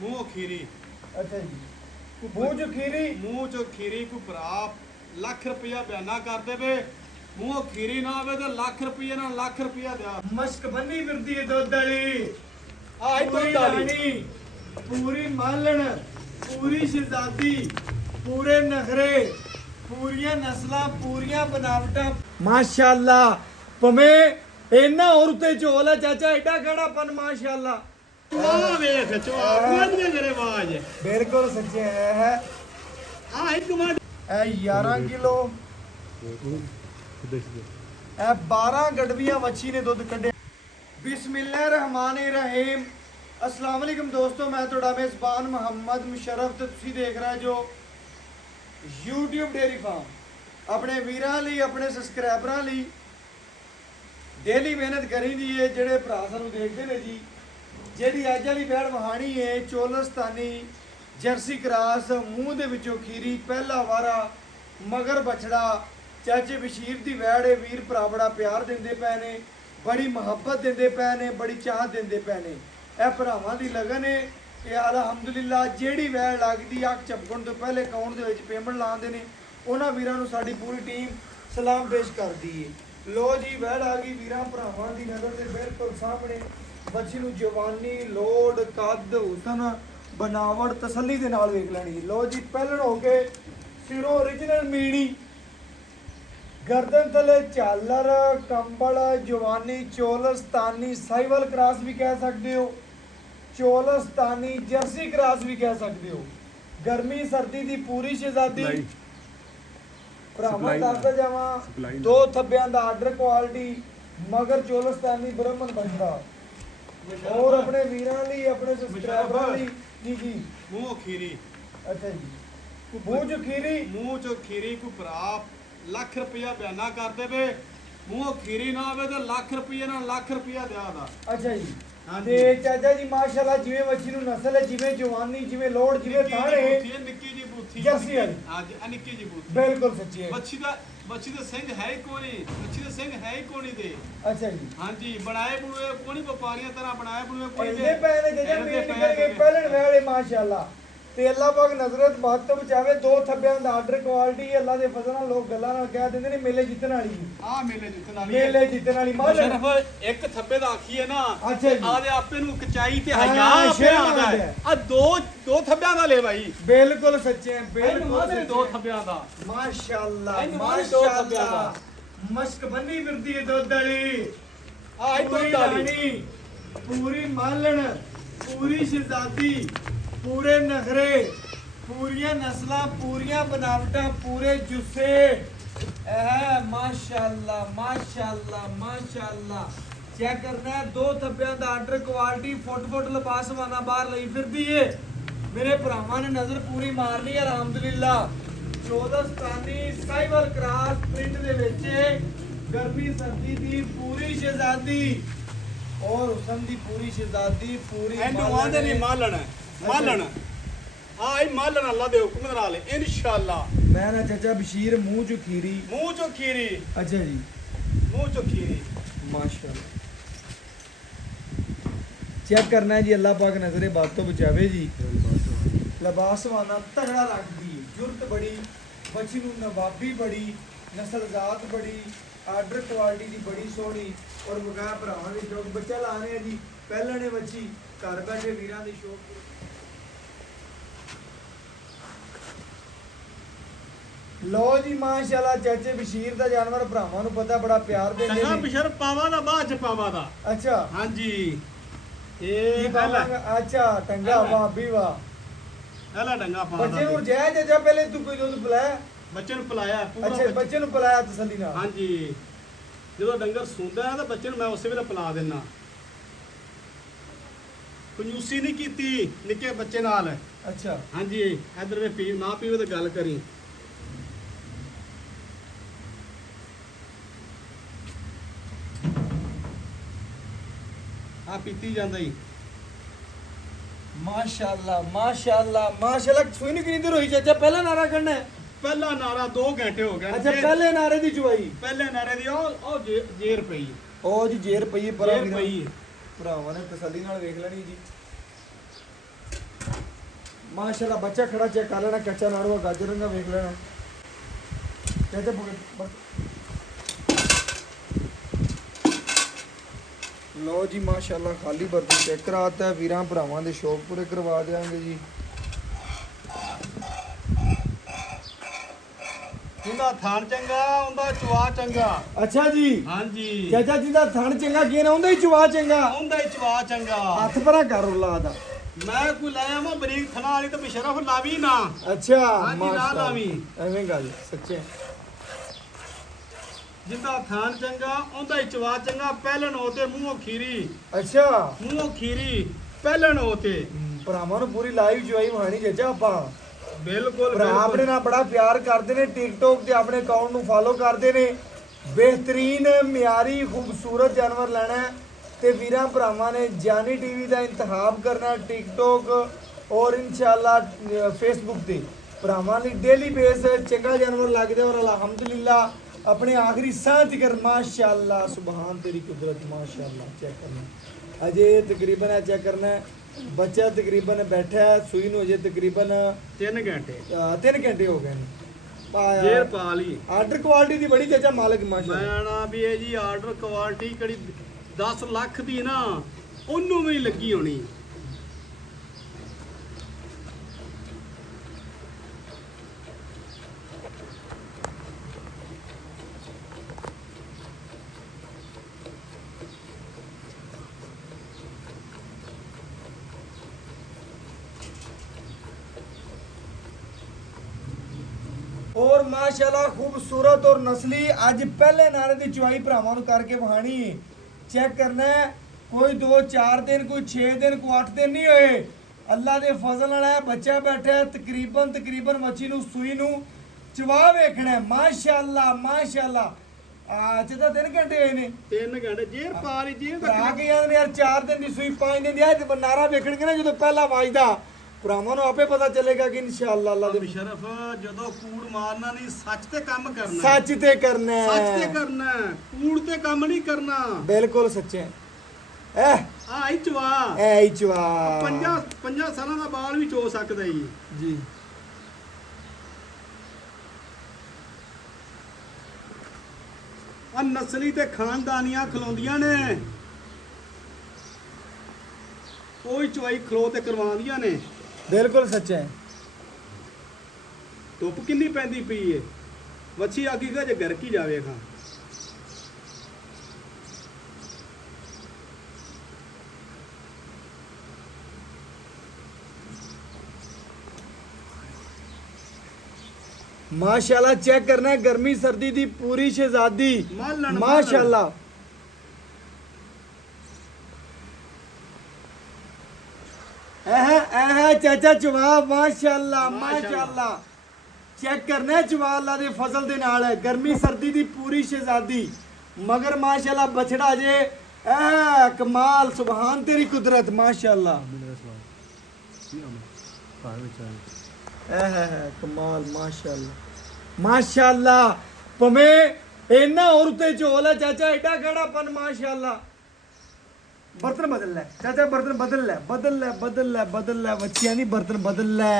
ਮੂੰਹ ਖੀਰੀ। ਅੱਛਾ ਜੀ, ਮੂੰਹ ਚ ਖੀਰੀ। ਮੂੰਹ ਚ ਖੀਰੀ ਕੋਈ ਭਰਾ ਲੱਖ ਰੁਪਇਆ ਬਿਆਨਾ ਕਰ ਦੇਵੇ, ਮੂੰਹ ਖੀਰੀ ਨਾ ਹੋਵੇ ਤੇ ਲੱਖ ਰੁਪਏ ਨਾਲ ਲੱਖ ਰੁਪਇਆ ਦਿਆ। ਮਸ਼ਕ ਬੰਨੀ ਫਿਰਦੀ ਹੈ ਦੁੱਧ ਵਾਲੀ, ਆਹ ਪੂਰੀ ਰਾਣੀ, ਪੂਰੀ ਮਾਲਣ, ਪੂਰੀ ਸ਼ਹਿਜ਼ਾਦੀ, ਪੂਰੇ ਨਖਰੇ, ਪੂਰੀਆਂ ਨਸਲਾਂ, ਪੂਰੀਆਂ ਬਨਾਵਟਾਂ। ਮਾਸ਼ਾਅੱਲਾ ਭਵੇਂ ਇਹਨਾਂ ਹੋਰ ਉੱਤੇ ਝੋਲ ਹੈ ਚਾਚਾ, ਐਡਾ ਖੜਾਪਨ ਮਾਸ਼ਾਅੱਲਾ। ਚਵਾ ਵੇਖ ਚਵਾ ਕੋਣੀਆਂ ਕਰੇ ਆਵਾਜ਼। ਬਿਲਕੁਲ ਸੱਚੇ ਹੈ। ਆਹ ਇੱਕ ਮਿੰਟ ਇਹ 11 ਕਿਲੋ, ਇਹ 12 ਗੜਵੀਆਂ ਵੱਛੀ ਨੇ ਦੁੱਧ ਕੱਢਿਆ। ਬਿਸਮਿਲ੍ਲਾਹਿਰਰਹਿਮਾਨਿਰਰਹੀਮ। अस्सलाम वालेकुम दोस्तों, मैं ਤੁਹਾਡਾ मेज़बान मोहम्मद मुशर्रफ ਤੇ ਤੁਸੀਂ ਦੇਖ ਰਹੇ ਜੋ YouTube ਡੇਅਰੀ ਫਾਰਮ। ਆਪਣੇ ਵੀਰਾਂ ਲਈ, ਆਪਣੇ ਸਬਸਕ੍ਰਾਈਬਰਾਂ ਲਈ ਡੇਲੀ ਮਿਹਨਤ ਕਰੀ ਦੀ ਹੈ। ਜਿਹੜੇ ਭਰਾ ਸਾਨੂੰ ਦੇਖਦੇ ਨੇ ਜੀ, ਜਿਹੜੀ ਅੱਜ ਵਾਲੀ ਵੈੜ ਵਹਾਣੀ ਹੈ ਚੋਲਸਤਾਨੀ ਜਰਸੀ ਕਰਾਸ, ਮੂੰਹ ਦੇ ਵਿੱਚੋਂ ਖੀਰੀ, ਪਹਿਲਾ ਵਾਰਾ, ਮਗਰ ਬਛੜਾ, ਚਾਚੇ ਬਸ਼ੀਰ ਦੀ ਵੈੜ ਹੈ। ਵੀਰ ਭਰਾ ਬੜਾ ਪਿਆਰ ਦਿੰਦੇ ਪਏ ਨੇ, ਬੜੀ ਮੁਹੱਬਤ ਦਿੰਦੇ ਪਏ ਨੇ, ਬੜੀ ਚਾਹ ਦਿੰਦੇ ਪਏ ਨੇ। ਇਹ ਭਰਾਵਾਂ ਦੀ ਲਗਨ ਹੈ ਕਿ ਅਲਹਮਦੁਲਿਲਾ ਜਿਹੜੀ ਵੈੜ ਲੱਗਦੀ ਅੱਖ ਝਪਕਣ ਤੋਂ ਪਹਿਲੇ ਅਕਾਊਂਟ ਦੇ ਵਿੱਚ ਪੇਮੈਂਟ ਲਾਉਂਦੇ ਨੇ, ਉਹਨਾਂ ਵੀਰਾਂ ਨੂੰ ਸਾਡੀ ਪੂਰੀ ਟੀਮ ਸਲਾਮ ਪੇਸ਼ ਕਰਦੀ ਹੈ। ਲੋ ਜੀ ਵੈੜ ਆ ਗਈ ਵੀਰਾਂ ਭਰਾਵਾਂ ਦੀ ਨਜ਼ਰ ਦੇ ਬਿਲਕੁਲ ਸਾਹਮਣੇ। ਬੱਚੀ ਨੂੰ ਜਵਾਨੀ, ਲੋਡ, ਕੱਦ, ਹੁਸਨ, ਬਣਾਵਟ ਤਸੱਲੀ ਦੇ ਨਾਲ ਵੇਖ ਲੈਣੀ। ਲੋ ਜੀ ਪਹਿਲਣ ਹੋ ਕੇ ਸਿਰੋਂ ਓਰੀਜਨਲ ਮੀਣੀ, ਗਰਦਨ ਥਲੇ ਝਾਲਰ, ਕੰਬਲ, ਜਵਾਨੀ, ਚੋਲਸਤਾਨੀ ਸਾਈਵਲ ਕ੍ਰਾਸ ਵੀ ਕਹਿ ਸਕਦੇ ਹੋ, ਚੋਲਸਤਾਨੀ ਜਰਸੀ ਕ੍ਰਾਸ ਵੀ ਕਹਿ ਸਕਦੇ ਹੋ। ਗਰਮੀ ਸਰਦੀ ਦੀ ਪੂਰੀ ਸ਼ਹਿਜ਼ਾਦੀ। ਭਰਾਵਾਂ ਦੱਸਦਾ ਜਾਵਾਂ, 2 ਥੱਬਿਆਂ ਦਾ ਆਰਡਰ ਕੁਆਲਿਟੀ, ਮਗਰ ਚੋਲਸਤਾਨੀ ਬ੍ਰਾਹਮਣ ਬੰਦਾ। ਔਰ ਆਪਣੇ ਵੀਰਾਂ ਲਈ, ਆਪਣੇ ਸਬਸਕ੍ਰਾਈਬਰਾਂ ਲਈ ਜੀ ਜੀ ਮੂੰਹ ਖੀਰੀ। ਅੱਛਾ ਜੀ, ਮੂੰਹ ਚ ਖੀਰੀ। ਮੂੰਹ ਚ ਖੀਰੀ ਕੋਈ ਭਰਾ ਲੱਖ ਰੁਪਇਆ ਬਿਆਨਾ ਕਰ ਦੇਵੇ, ਮੂੰਹ ਖੀਰੀ ਨਾ ਹੋਵੇ ਤੇ ਲੱਖ ਰੁਪਏ ਨਾਲ ਲੱਖ ਰੁਪਇਆ ਦਿਆ ਦਾ। ਅੱਛਾ ਜੀ, ਤੇ ਚਾਚਾ ਜੀ ਮਾਸ਼ਾਅੱਲਾ ਜਿਵੇਂ ਬੱਚੀ ਨੂੰ ਨਸਲ ਹੈ, ਜਿਵੇਂ ਜਵਾਨੀ, ਜਿਵੇਂ ਲੋੜ, ਜਿਵੇਂ ਥਾਣੇ, ਨਿੱਕੀ ਜੀ ਬੂਥੀ ਜਰਸੀ ਵਾਲੀ। ਹਾਂਜੀ ਆ ਨਿੱਕੀ ਜੀ ਬੂਥੀ ਬਿਲਕੁਲ ਸੱਚੀ ਹੈ। ਬੱਚੀ ਦਾ ਸਿੰਘ ਹੈ ਹੀ ਕੋਣੀ, ਬੱਚੀ ਦਾ ਸਿੰਘ ਹੈ ਹੀ ਕੋਣੀ ਦੇ। ਅੱਛਾ ਜੀ, ਹਾਂਜੀ ਬਣਾਏ ਬਣੂਏ ਕੋਣੀ, ਵਪਾਰੀਆਂ ਤਰ੍ਹਾਂ ਬਣਾਏ ਬਣੂਏ ਕੋਈ ਇਹਦੇ ਪੈ ਨੇ ਜਿਹੜੇ ਮੀਟ ਕਰਕੇ ਪਹਿਲਣ ਵਾਲੇ ਮਾਸ਼ਾਅੱਲਾ। ਤੇ ਅੱਲਾਹ ਪਾਕ ਨਜ਼ਰਤ ਬਾਤ ਤੋਂ ਬਚਾਵੇ। 2 ਥੱਬਿਆਂ ਦਾ ਆਰਡਰ ਕੁਆਲਿਟੀ, ਅੱਲਾਹ ਦੇ ਫਜ਼ਲ ਨਾਲ ਲੋਕ ਗੱਲਾਂ ਨਾਲ ਕਹਿ ਦਿੰਦੇ ਨੇ ਮੇਲੇ ਜਿੱਤਣ ਵਾਲੀ। ਆ ਮੇਲੇ ਜਿੱਤਣ ਵਾਲੀ, ਮੇਲੇ ਜਿੱਤਣ ਵਾਲੀ ਮਾਸ਼ਾਅੱਲਾ। ਸਿਰਫ ਇੱਕ ਥੱਬੇ ਦਾ ਆਖੀਏ ਨਾ, ਅੱਛਾ ਜੀ, ਆਦੇ ਆਪੇ ਨੂੰ ਕਚਾਈ ਤੇ ਹਾਂ, ਹਯਾ ਸ਼ੇਰ ਆਦਾ ਹੈ। ਆ ਦੋ ਥੱਬਿਆਂ ਦਾ ਲੈ ਭਾਈ, ਬਿਲਕੁਲ ਸੱਚੇ ਹੈ, ਬਿਲਕੁਲ ਬਿਲਕੁਲ 2 ਥੱਬਿਆਂ ਦਾ ਮਾਸ਼ਾਅੱਲਾ ਦੋ ਥੱਬਿਆਂ ਦਾ। ਮਾਸ਼ਾਅੱਲਾ। ਮਸ਼ਕ ਬੰਨੀ ਫਿਰਦੀ ਹੈ ਦੁੱਧ ਵਾਲੀ, ਆ ਇਹ ਪੂਰੀ ਦੁੱਧ ਵਾਲੀ, ਰਾਣੀ, ਪੂਰੀ ਮਾਲਣ, ਪੂਰੀ ਸ਼ਹਿਜ਼ਾਦੀ, ਪੂਰੇ ਨਖਰੇ, ਪੂਰੀਆਂ ਨਸਲਾਂ, ਪੂਰੀਆਂ ਬਨਾਵਟਾਂ, ਪੂਰੇ ਜੁੱਸੇ। ਇਹ ਮਾਸ਼ਾਅੱਲਾ ਮਾਸ਼ਾਅੱਲਾ ਮਾਸ਼ਾਅੱਲਾ। ਚੈੱਕ ਕਰਨਾ ਹੈ 2 ਥੱਬਿਆਂ ਦਾ ਆਰਡਰ ਕੁਆਲਿਟੀ, ਫੁੱਟ ਲਿਬਾਸ ਵਾਨਾ ਬਾਹਰ ਲਈ ਫਿਰਦੀ ਏ। ਮੇਰੇ ਭਰਾਵਾਂ ਨੇ ਨਜ਼ਰ ਪੂਰੀ ਮਾਰਨੀ ਹੈ ਅਲਹਮਦੁਲਿਲਾ। ਚੋਲਸਤਾਨੀ ਸਾਈਵਲ ਕ੍ਰਾਸ ਪ੍ਰਿੰਟ ਦੇ ਵਿੱਚ, ਗਰਮੀ ਸਰਦੀ ਦੀ ਪੂਰੀ ਸ਼ਹਿਜ਼ਾਦੀ ਔਰ ਹੁਸਨ ਦੀ ਪੂਰੀ ਸ਼ਹਿਜ਼ਾਦੀ, ਪੂਰੀ ਇਹਨੂੰ ਆਂਦੇ ਨਹੀਂ ਮਾਲਣ, ਮਾਲਣ ਆ ਇਹ ਮਾਲਣ ਅੱਲਾ ਦੇ ਹੁਕਮ ਦੇ ਨਾਲ ਇਨਸ਼ਾਅੱਲਾ। ਮੈਂ ਨਾ ਚਾਚਾ ਬਸ਼ੀਰ ਮੂੰਹ ਚ ਖੀਰੀ। ਮੂੰਹ ਚੋਂ ਖੀਰੀ, ਅੱਛਾ ਜੀ, ਮੂੰਹ ਚੋਂ ਖੀਰੀ ਮਾਸ਼ਾਅੱਲਾ। ਚੈੱਕ ਕਰਨਾ ਹੈ ਜੀ, ਅੱਲਾਹ ਪਾਕ ਨਜ਼ਰੇ ਬਾਤ ਤੋਂ ਬਚਾਵੇ ਜੀ। ਲਿਬਾਸ ਵਾਨਾ ਤਗੜਾ ਰੱਖਦੀ, ਜੁਰਤ ਬੜੀ, ਬੱਚੀ ਨੂੰ ਨਵਾਬੀ ਬੜੀ, ਨਸਲਜ਼ਾਤ ਬੜੀ, ਆਰਡਰ ਕੁਆਲਿਟੀ ਦੀ ਬੜੀ ਸੋਹਣੀ। ਔਰ ਬਗਾਇਆ ਭਰਾਵਾਂ ਦੇ ਸ਼ੌਕ ਬੱਚਾ ਲਾਣੇ ਆ ਜੀ। ਪਹਿਲਾਂ ਨੇ ਬੱਚੀ ਘਰ ਬੈਠੇ ਵੀਰਾਂ ਦੀ ਸ਼ੌਕ। ਲੋ ਜੀ ਮਾਸ਼ਾਅੱਲਾ, ਚਾਚੇ ਬਸ਼ੀਰ ਦਾ ਜਾਨਵਰ ਭਰਾਵਾਂ ਨੂੰ ਪਤਾ ਬੜਾ ਪਿਆਰ ਦਿੰਦੇ ਟੰਗਾ ਨੇ। ਬਿਸ਼ਰ ਪਾਵਾ ਦਾ ਬਾਅਦ ਚ ਪਾਵਾ ਦਾ। ਅੱਛਾ, ਹਾਂਜੀ ਕੀ ਇਹ ਪਾਵਾਂਗਾ? ਅੱਛਾ ਟੰਗਾ ਭਾਬੀ ਵਾ। ਪਹਿਲਾ ਡੰਗਾ ਪਾਵਾ ਬੱਚੇ ਨੂੰ ਦਾ। ਜਾਇ ਚਾਚਾ ਪਹਿਲੇ ਤੂੰ ਕੋਈ ਦੁੱਧ ਪਿਲਾਇਆ? ਬੱਚੇ ਨੂੰ ਪਿਲਾਇਆ ਪੂਰਾ ਅੱਛਾ, ਬੱਚੇ ਨੂੰ ਪਿਲਾਇਆ ਤਸੱਲੀ ਨਾਲ। ਹਾਂਜੀ ਜਦੋਂ ਡੰਗਰ ਸੌਂਦਾ ਹੈ ਤਾਂ ਬੱਚੇ ਨੂੰ ਮੈਂ ਉਸੇ ਵੇਲੇ ਪਿਲਾ ਦਿੰਦਾ। ਕੰਜੂਸੀ ਨਹੀਂ ਕੀਤੀ ਨਿੱਕੇ ਬੱਚੇ ਨਾਲ। ਅੱਛਾ, ਹਾਂਜੀ ਇਧਰ ਵੇ ਪੀ ਨਾ ਪੀਵੇ ਤਾਂ ਗੱਲ ਕਰੀ। ਆ ਪੀਤੀ ਜਾਂਦਾ ਹੀ। ਮਾਸ਼ਾਅੱਲਾ ਮਾਸ਼ਾਅੱਲਾ ਮਾਸ਼ਾਅੱਲਾ। ਸੂਈ ਨਹੀਂ ਕਿੰਨੀ ਦੇਰ ਹੋਈ ਚਾਚਾ? ਪਹਿਲਾ ਨਾਰਾ ਕੱਢਣਾ ਹੈ? ਪਹਿਲਾ ਨਾਰਾ 2 ਘੰਟੇ ਹੋ ਗਏ। ਅੱਛਾ, ਪਹਿਲੇ ਨਾਰੇ ਦੀ ਚੁਆਈ। ਪਹਿਲੇ ਨਾਰੇ ਦੀ ਉਹ ਜੇਰ ਪਈ, ਉਹ ਜੀ ਜੇਰ ਪਈ ਹੈ, ਪਰ ਜੇਰ ਪਈ। ਭਰਾਵਾਂ ਨੇ ਤਸੱਲੀ ਨਾਲ ਵੇਖ ਲੈਣੀ ਜੀ। ਮਾਸ਼ਾਅੱਲਾ ਬੱਚਾ ਖੜਾ ਚੈੱਕ ਕਰ ਲੈਣਾ, ਕੱਚਾ ਨਾੜੂਆ ਗਾਜਰ ਰੰਗਾ ਵੇਖ ਲੈਣਾ। कहते लो जी माशाल्लाह खाली बर्तन चेक कराता है वीरां भरावां दे शौक पूरे करवा देंगे जी। जिंदा थान चंगा उंदा चवा चंगा। अच्छा जी हाँ जी चाचा जिंदा थान चंगा की ना उंदा ही चवा चंगा। उंदा ही चवा चंगा। हथ परा कर औलाद मैं कोई लाया मैं बरीक थना वाली तो बेशरफ लावी ना। अच्छा हाँ जी ना लावी एवें गल सच्चे। जिंदा थान चंगा उंदा ही चवा चंगा। पहलन होते मुंहों खीरी। अच्छा मुंहों खीरी पहलन होते ਭਰਾਵਾਂ ਨੂੰ ਪੂਰੀ ਲਾਈਵ ਜਵਾਈ ਵਹਾਣੀ ਚਾਚਾ ਆਪਾਂ। बिल्कुल ਭਰਾ ਆਪਣੇ ਨਾਲ ਬੜਾ ਪਿਆਰ ਕਰਦੇ ਨੇ, ਟਿਕਟੋਕ ਤੇ ਆਪਣੇ ਅਕਾਊਂਟ ਨੂੰ ਫਾਲੋ ਕਰਦੇ ਨੇ। ਬਿਹਤਰੀਨ ਮਿਆਰੀ ਖੂਬਸੂਰਤ ਜਾਨਵਰ ਲੈਣਾ ਹੈ ਤੇ ਵੀਰਾਂ ਭਰਾਵਾਂ ਨੇ ਜਾਨੀ ਟੀਵੀ ਦਾ ਇੰਤਖਾਬ ਕਰਨਾ, ਟਿਕਟੋਕ ਔਰ ਇਨਸ਼ਾਅੱਲਾ ਫੇਸਬੁੱਕ ਤੇ ਭਰਾਵਾਂ ਲਈ ਡੇਲੀ ਬੇਸ ਚੰਗਾ ਜਾਨਵਰ ਲੱਗਦੇ ਔਰ ਅਲਹਮਦੁਲਿਲਾ अपने आखिरी साह तक माशाल्लाह सुबहान तेरी कुदरत माशाल्लाह। चेक करना अजय तकरीबन है, चेक करना है बच्चा तकरीबन बैठा है सुई नु अजय तकरीबन 3 घंटे 3 घंटे हो गए जेर पा ली। आर्डर क्वालिटी दी बड़ी चाचा मालिक माशाल्लाह। मैं ना भी है जी आर्डर क्वालिटी कड़ी 10 ਲੱਖ ਦੀ ना ਉਹਨੂੰ ਵੀ ਲੱਗੀ ਹੋਣੀ। और माशाल्लाह खूबसूरत और नस्ली अज पहले नारे की चुवाई भरावां नूं करके वहानी चेक करना है। कोई 2-4 दिन कोई 6 दिन कोई 8 दिन नहीं होए। अल्लाह के फजल नाल है बच्चा बैठा है तकरीबन मच्छी नूं सूई नूं चवा वेखना है माशाल्लाह माशाल्लाह। चाचा 3 घंटे होए ने 3 घंटे जेर पा ली जेर भरा के यार 4 दिन की सूई 5 दिन की नारा वेखणगे ना जो पहला वाजदा ਭਰਾਵਾਂ ਨੂੰ ਆਪੇ ਪਤਾ ਚੱਲੇਗਾ ਕਿ ਇਨਸ਼ਾਅੱਲਾ ਅੱਲਾਹ ਦੇ ਬਸ਼ਰਫ ਜਦੋਂ ਕੂੜ ਮਾਰਨਾ ਨਹੀਂ ਸੱਚ ਤੇ ਕੰਮ ਕਰਨਾ। ਸੱਚ ਤੇ ਕਰਨਾ ਹੈ, ਸੱਚ ਤੇ ਕਰਨਾ ਹੈ, ਕੂੜ ਤੇ ਕੰਮ ਨਹੀਂ ਕਰਨਾ। ਬਿਲਕੁਲ ਸੱਚੇ ਐ ਆ ਹੀ ਚਵਾ ਐ ਹੀ ਚਵਾ 5 ਸਾਲਾਂ ਦਾ ਬਾਲ ਵੀ ਚੋ ਸਕਦਾ ਜੀ। ਜੀ ਆ ਨਸਲੀ ਤੇ ਖਾਨਦਾਨੀਆਂ ਖਲੋਂਦੀਆਂ ਨੇ ਕੋਈ ਚਵਾਈ ਖਲੋ ਤੇ ਕਰਵਾਉਂਦੀਆਂ ਨੇ। ਬਿਲਕੁਲ ਸੱਚਾ ਹੈ। ਧੁੱਪ ਕਿੰਨੀ ਪੈਂਦੀ ਪਈ ਏ ਵੱਛੀ ਆਗੀ ਕਾ ਜੇ ਘਰ ਕੀ ਜਾਵੇ ਖਾਂ। माशाल्लाह चेक करना है गर्मी सर्दी दी पूरी शहजादी माशाल्लाह। चाचा जवाब माशाल्लाह माशाल्लाह। चेक करना है जवाब अल्लाह दे फजल दे नाल है गर्मी सर्दी दी पूरी शहजादी मगर माशाल्लाह बछड़ा जे कमाल सुभान तेरी कुदरत माशाल्लाह। कमाल माशाल्लाह माशाल्लाह। पमे इन्ना और उत्ते झोल है चाचा एडा गड़ापन माशाल्लाह। बर्तन बदल ले चाचा बर्तन बदल ले बदल ले बदल ले बदल ले बच्चियां नहीं बर्तन बदल ले।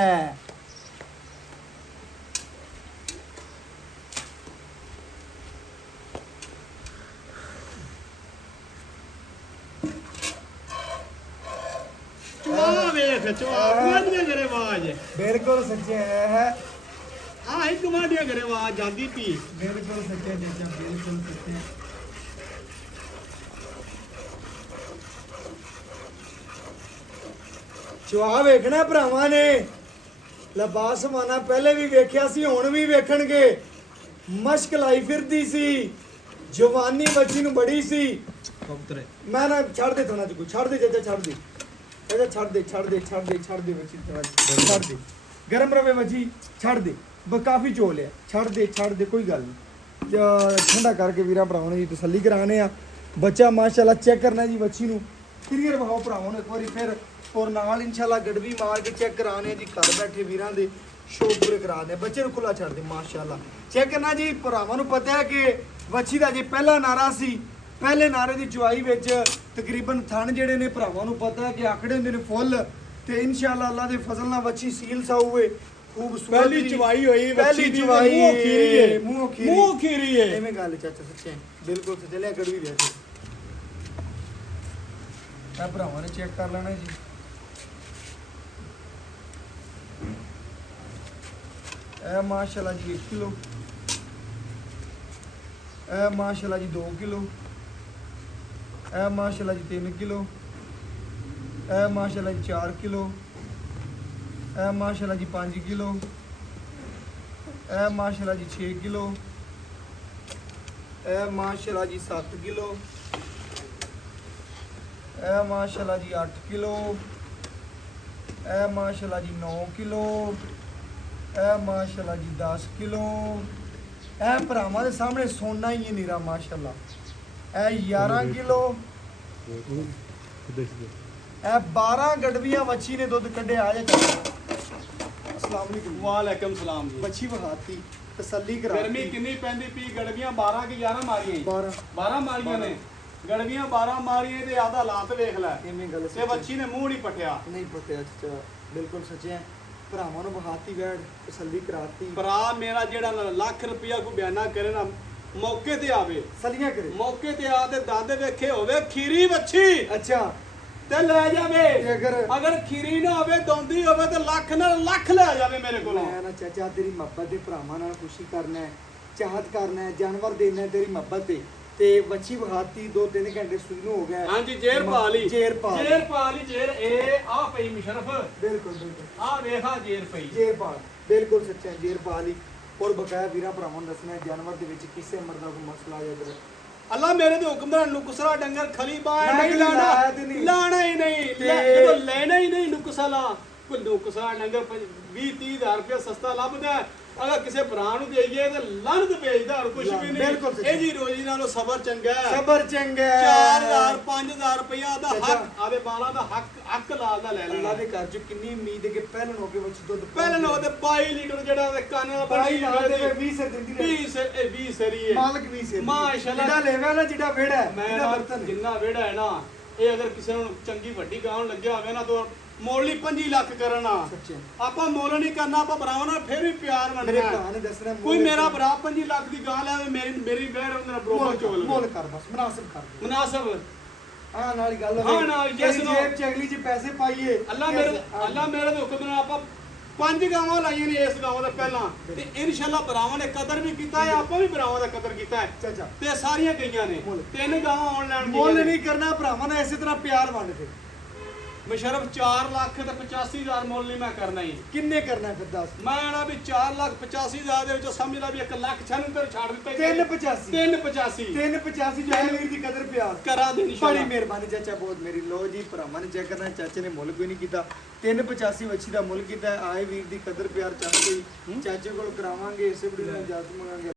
बिल्कुल सच्चे है हाँ एक कमांडिया करे आवाज जाती पी। बिल्कुल सच्चे चाचा बिल्कुल सच्चे। चुआ वेखना भरावां ने लिबास माना पहले भी वेख्या सी हुण भी वेखणगे। मश्क लाई फिरदी सी जवानी बच्ची नूं बड़ी सी। मैं ना छड़ दे थोड़ा को छड़ दे चाचा छड़ दे चाचा छड़ दे छड़ दे छड़ दे छड़ दे बच्ची छड़ दे गरम रवे बच्ची छड़ दे काफ़ी चोल है छड़ दे कोई गल नहीं। ठंडा करके वीरां भरावां जी तसल्ली कराने आ। बच्चा माशाल्लाह चेक करना जी बच्ची नूं क्लियर बहाओ भरावां एक बारी फिर और नाल इंशाल्लाह गड़वी मार के चेक कराने जी घर बैठे वीरां दे शौक पूरे करा दे बच्चे नूं खुला छड़ दे माशाल्लाह। चेक करना जी भरावां नूं पता है कि बच्ची दा जी पहला नारा सी पहले नारे की चुआई विच तकरीबन थन जिहड़े ने भरावां नूं पता है कि आकड़े हुंदे ने फुल ਤੇ ਇਨਸ਼ਾਅੱਲਾ ਅੱਲਾ ਦੇ ਫਜ਼ਲ ਨਾਲ ਵੱਛੀ ਸੀਲ ਸਾਊਏ ਖੂਬਸੂਰਤ ਪਹਿਲੀ ਚਵਾਈ ਹੋਈ ਪਹਿਲੀ ਵੱਛੀ ਦੀ, ਚਵਾਈ ਮੂੰਹੋਂ ਖੀਰੀ ਏ। ਮੂੰਹੋਂ ਖੀਰੀ ਮੂੰਹ ਖੀਰੀ ਏ। ਐਵੇਂ ਗੱਲ ਚਾਚਾ ਸੱਚੇ ਬਿਲਕੁਲ ਸੱਚੇ ਲਿਆ ਕੜਵੀ ਲਿਆ ਜੀ ਆ ਭਰਾਵਾਂ ਨੇ ਚੈੱਕ ਕਰ ਲੈਣਾ ਜੀ ਇਹ ਮਾਸ਼ਾਅੱਲਾ ਜੀ 1 ਕਿਲੋ ਇਹ ਮਾਸ਼ਾਅੱਲਾ ਜੀ 2 ਕਿਲੋ ਇਹ ਮਾਸ਼ਾਅੱਲਾ ਜੀ 3 ਕਿਲੋ ਇਹ ਮਾਸ਼ਾਅੱਲਾ ਜੀ 4 ਕਿਲੋ ਇਹ ਮਾਸ਼ਾਅੱਲਾ ਜੀ 5 ਕਿਲੋ ਇਹ ਮਾਸ਼ਾਅੱਲਾ ਜੀ 6 ਕਿਲੋ ਇਹ ਮਾਸ਼ਾਅੱਲਾ ਜੀ 7 ਕਿਲੋ ਇਹ ਮਾਸ਼ਾਅੱਲਾ ਜੀ 8 ਕਿਲੋ ਇਹ ਮਾਸ਼ਾਅੱਲਾ ਜੀ 9 ਕਿਲੋ ਇਹ ਮਾਸ਼ਾਅੱਲਾ ਜੀ 10 ਕਿਲੋ ਇਹ ਭਰਾਵਾਂ ਦੇ ਸਾਹਮਣੇ ਸੋਨਾ ਹੀ ਹੈ ਨੀਰਾ ਮਾਸ਼ਾਅੱਲਾ ਇਹ 11 ਕਿਲੋ ਇਹ 12 ਗੜਵੀਆਂ ਵੱਛੀ ਨੇ ਦੁੱਧ ਕੱਢਿਆ ਆ ਜਾ ਅਸਲਾਮ ਅਲੈਕੁਮ ਵਾਲੇਕਮ ਸਲਾਮ ਜੀ। ਵੱਛੀ ਵਹਾਤੀ ਤਸੱਲੀ ਕਰਾ ਗਰਮੀ ਕਿੰਨੀ ਪੈਂਦੀ ਪਈ, ਗੜਵੀਆਂ 12 ਕਿ 11 ਮਾਰੀਆਂ ਜੀ? 12 12 ਮਾਰੀਆਂ ਨੇ। ਗੜਵੀਆਂ 12 ਮਾਰੀਆਂ ਤੇ ਆਦਾ ਹਾਲਾਤ ਵੇਖ ਲੈ। ਐਵੇਂ ਗੱਲ ਤੇ ਵੱਛੀ ਨੇ ਮੂੰਹ ਨਹੀਂ ਪਟਿਆ। ਨਹੀਂ ਪਟਿਆ ਚਾਚਾ ਬਿਲਕੁਲ ਸੱਚੇ ਹੈ ਭਰਾਵਾਂ ਨੂੰ ਵਹਾਤੀ ਬੈਠ ਤਸੱਲੀ ਕਰਾਤੀ ਭਰਾ ਮੇਰਾ ਜਿਹੜਾ ਨਾ ਲੱਖ ਰੁਪਇਆ ਕੋ ਬਿਆਨਾ ਕਰੇ ਨਾ, ਮੌਕੇ ਤੇ ਆਵੇ, ਸਲੀਆਂ ਕਰੇ ਮੌਕੇ ਤੇ ਆ ਤੇ ਦੰਦ ਵੇਖੇ ਹੋਵੇ ਖੀਰੀ ਵੱਛੀ ਅੱਛਾ ਤੇ ਲੈ ਜਾਵੇ। ਤੇ ਅਗਰ ਖੀਰੀ ਨਾ ਹੋਵੇ, ਦੋਂਦੀ ਹੋਵੇ ਤੇ ਲੱਖ ਨਾਲ ਲੱਖ ਲੈ ਜਾਵੇ ਮੇਰੇ ਕੋਲੋਂ। ਮੈਂ ਨਾ ਚਾਚਾ ਤੇਰੀ ਮੁਹੱਬਤ ਦੇ ਭਰਾਵਾਂ ਨਾਲ ਖੁਸ਼ੀ ਕਰਨਾ ਹੈ ਚਾਹਤ ਕਰਨਾ ਹੈ ਜਾਨਵਰ ਦੇਣਾ ਹੈ ਤੇਰੀ ਮੁਹੱਬਤ ਤੇ ਵੱਛੀ ਵਹਾਤੀ 2-3 ਘੰਟੇ ਸੂਈ ਨੂੰ ਹੋ ਗਿਆ ਹਾਂਜੀ ਜੇਰ ਪਾ ਲਈ, ਜੇਰ ਪਾ ਲਈ। ਜੇਰ ਪਾ ਲਈ। ਜੇਰ ਇਹ ਆ ਪਈ ਮੁਸ਼ਰਫ, ਬਿਲਕੁਲ ਬਿਲਕੁਲ ਆ ਵੇਖਾ ਜੇਰ ਪਈ। ਜੇਰ ਪਾ ਬਿਲਕੁਲ ਸੱਚਾ ਜੇਰ ਪਾ ਲਈ ਔਰ ਬਕਾਇਆ ਵੀਰਾਂ ਭਰਾਵਾਂ ਨੂੰ ਦੱਸਣਾ ਹੈ ਜਾਨਵਰ ਦੇ ਵਿੱਚ ਕਿਸੇ ਮਰਦਾ ਕੋਈ ਮਸਲਾ ਆ ਜਾਵੇ ਅੱਲਾ ਮੇਰੇ ਦੇ ਹੁਕਮ ਨਾਲ ਨੁਕਸਰਾ ਡੰਗਰ ਖਲੀ ਬਾਹਰ ਨਹੀਂ ਨਹੀਂ ਲਾਇਆ ਤੇ ਨਹੀਂ। ਲਾਣਾ ਹੀ ਨਹੀਂ। ਜਦੋਂ ਲੈਣਾ ਹੀ ਨਹੀਂ ਨੁਕਸਲਾ, ਕੋਈ ਨੁਕਸਰਾ ਡੰਗਰ 20-30 ਹਜ਼ਾਰ ਰੁਪਏ ਸਸਤਾ ਲੱਭਦਾ ਹੈ। ਅਗਰ ਕਿਸੇ ਭਰਾ ਨੂੰ ਦੇਈਏ ਤੇ ਲੰਨ ਭੇਜਦਾ ਹੋਰ ਕੁਝ ਵੀ ਬਿਲਕੁਲ ਨਹੀਂ। ਸਹੀ। ਇਹ ਜੀ ਰੋਜੀ ਨਾਲੋਂ ਸਬਰ ਚੰਗਾ ਹੈ। ਸਬਰ ਚੰਗਾ 4000 5000 ਰੁਪਇਆ ਦਾ ਹੱਕ ਆਦੇ ਬਾਲਾਂ ਦਾ ਹੱਕ ਲਾਲ ਦਾ ਲੈ ਅੱਲਾ ਲੈਣਾ। ਦੇ ਘਰ ਚ ਕਿੰਨੀ ਉਮੀਦ ਹੈ ਕਿ ਪਹਿਲਾਂ ਹੋ ਕੇ ਵਿੱਚ ਦੁੱਧ ਪਹਿਲਾਂ ਨਾ ਉਹਦੇ 22 ਲੀਟਰ ਜਿਹੜਾ ਉਹਦੇ ਕੰਨ ਨਾਲ ਬਾਈ ਬਣੀ ਨਾਲ ਦੇ 20 ਸੇ ਦਿੰਦੀ ਰਹੇ 20 ਸਰੀ ਹੈ। ਮਾਲਕ 20 ਸੇ ਮਾਸ਼ਾਅੱਲਾ। ਜਿਹੜਾ ਲੈਵਾ ਨਾ ਜਿਹੜਾ ਵਿਹੜਾ ਹੈ ਮੈਂ ਜਿਹੜਾ ਨਾ ਬਰਤਨ ਹੈ ਜਿੰਨਾ ਵਿਹੜਾ ਹੈ ਨਾ, ਇਹ ਅਗਰ ਕਿਸੇ ਨੂੰ ਚੰਗੀ ਵੱਡੀ ਗਾਂ ਨੂੰ ਲੱਗਿਆ ਹੋਵੇ ਨਾ ਤਾਂ ਮੁੱਲ ਹੀ 25 ਲੱਖ ਕਰਨਾ। ਸੱਚੇ ਆਪਾਂ ਮੁੱਲ ਨਹੀਂ ਕਰਨਾ, ਆਪਾਂ ਭਰਾਵਾਂ ਨਾਲ ਫਿਰ ਵੀ ਪਿਆਰ ਮੇਰੇ ਮੰਨਣਾ। ਭਰਾ ਨੇ ਦੱਸਣਾ ਕੋਈ ਮੇਰਾ ਭਰਾ 25 ਲੱਖ ਦੀ ਗਾਂ ਲਿਆਵੇ, ਮੇਰੀ ਬਹਿੜ ਉਹਦੇ ਨਾਲ ਬਰੋਬਰ ਚੋਲ ਮੋਲ ਕਰ ਬਸ ਮੁਨਾਸਿਬ ਕਰ ਦੇ ਮੁਨਾਸਬ। ਹਾਂ ਨਾਲ ਹੀ ਗੱਲ ਹਾਂ, ਨਾਲ ਜਿਸ ਨੂੰ- ਜੇਬ ਚ ਅਗਲੀ ਚ ਪੈਸੇ ਪਾਈਏ ਅੱਲਾ ਮੇਰੇ ਦੇ ਹੁਕਮ ਨਾਲ ਆਪਾਂ 5 ਗਾਵਾਂ ਲਾਈਆਂ ਨੇ ਇਸ ਗਾਵਾਂ ਦਾ ਪਹਿਲਾਂ, ਤੇ ਇਨਸ਼ਾਅੱਲਾ ਭਰਾਵਾਂ ਨੇ ਕਦਰ ਵੀ ਕੀਤਾ ਹੈ, ਆਪਾਂ ਵੀ ਭਰਾਵਾਂ ਦਾ ਕਦਰ ਕੀਤਾ ਹੈ। ਚਾਚਾ ਤੇ ਸਾਰੀਆਂ ਗਈਆਂ ਨੇ। ਮੁੱਲ। 3 ਗਾਵਾਂ ਆਨਲਾਈਨ ਮੁੱਲ ਨਹੀਂ ਕਰਨਾ ਭਰਾਵਾਂ ਨਾਲ ਇਸੇ ਤਰ੍ਹਾਂ ਪਿਆਰ ਵੰਡ ਦੇ ਮੁਸ਼ਰਫ 4 ਲੱਖ ਤੇ 85000 ਮੁੱਲ ਨਹੀਂ ਮੈਂ ਕਰਨਾ ਹੀ। ਕਿੰਨੇ ਕਰਨਾ ਫਿਰ ਦੱਸ ਮੈਂ ਨਾ ਵੀ 4,85,000 ਦੇ ਵਿੱਚੋਂ ਸਮਝ ਲਾ ਵੀ 1,96,000 ਛੱਡ ਦਿੱਤਾ। 385 385 385 ਜੋ ਹੈ ਵੀਰ ਦੀ ਕਦਰ ਪਿਆਰ ਕਰਾ ਦੇ ਬੜੀ ਇਨਸ਼ਾਅੱਲਾ। ਮਿਹਰਬਾਨੀ ਚਾਚਾ ਬਹੁਤ ਮੇਰੀ ਲੋ ਜੀ ਭਰਾਵਾਂ ਨੇ ਚੈੱਕ ਕਰਨਾ ਚਾਚੇ ਨੇ ਮੁੱਲ ਕੋਈ ਨਹੀਂ ਕੀਤਾ 385 ਵੱਛੀ ਦਾ ਮੁੱਲ ਕੀਤਾ ਆਏ ਵੀਰ ਦੀ ਕਦਰ ਪਿਆਰ ਚਾਹ ਕੋਈ ਚਾਚੇ ਕੋਲ ਕਰਾਵਾਂਗੇ ਇਸੇ ਵੀਡੀਓ ਨਾਲ ਇਜਾਜ਼ਤ ਮੰਗਾਂਗੇ।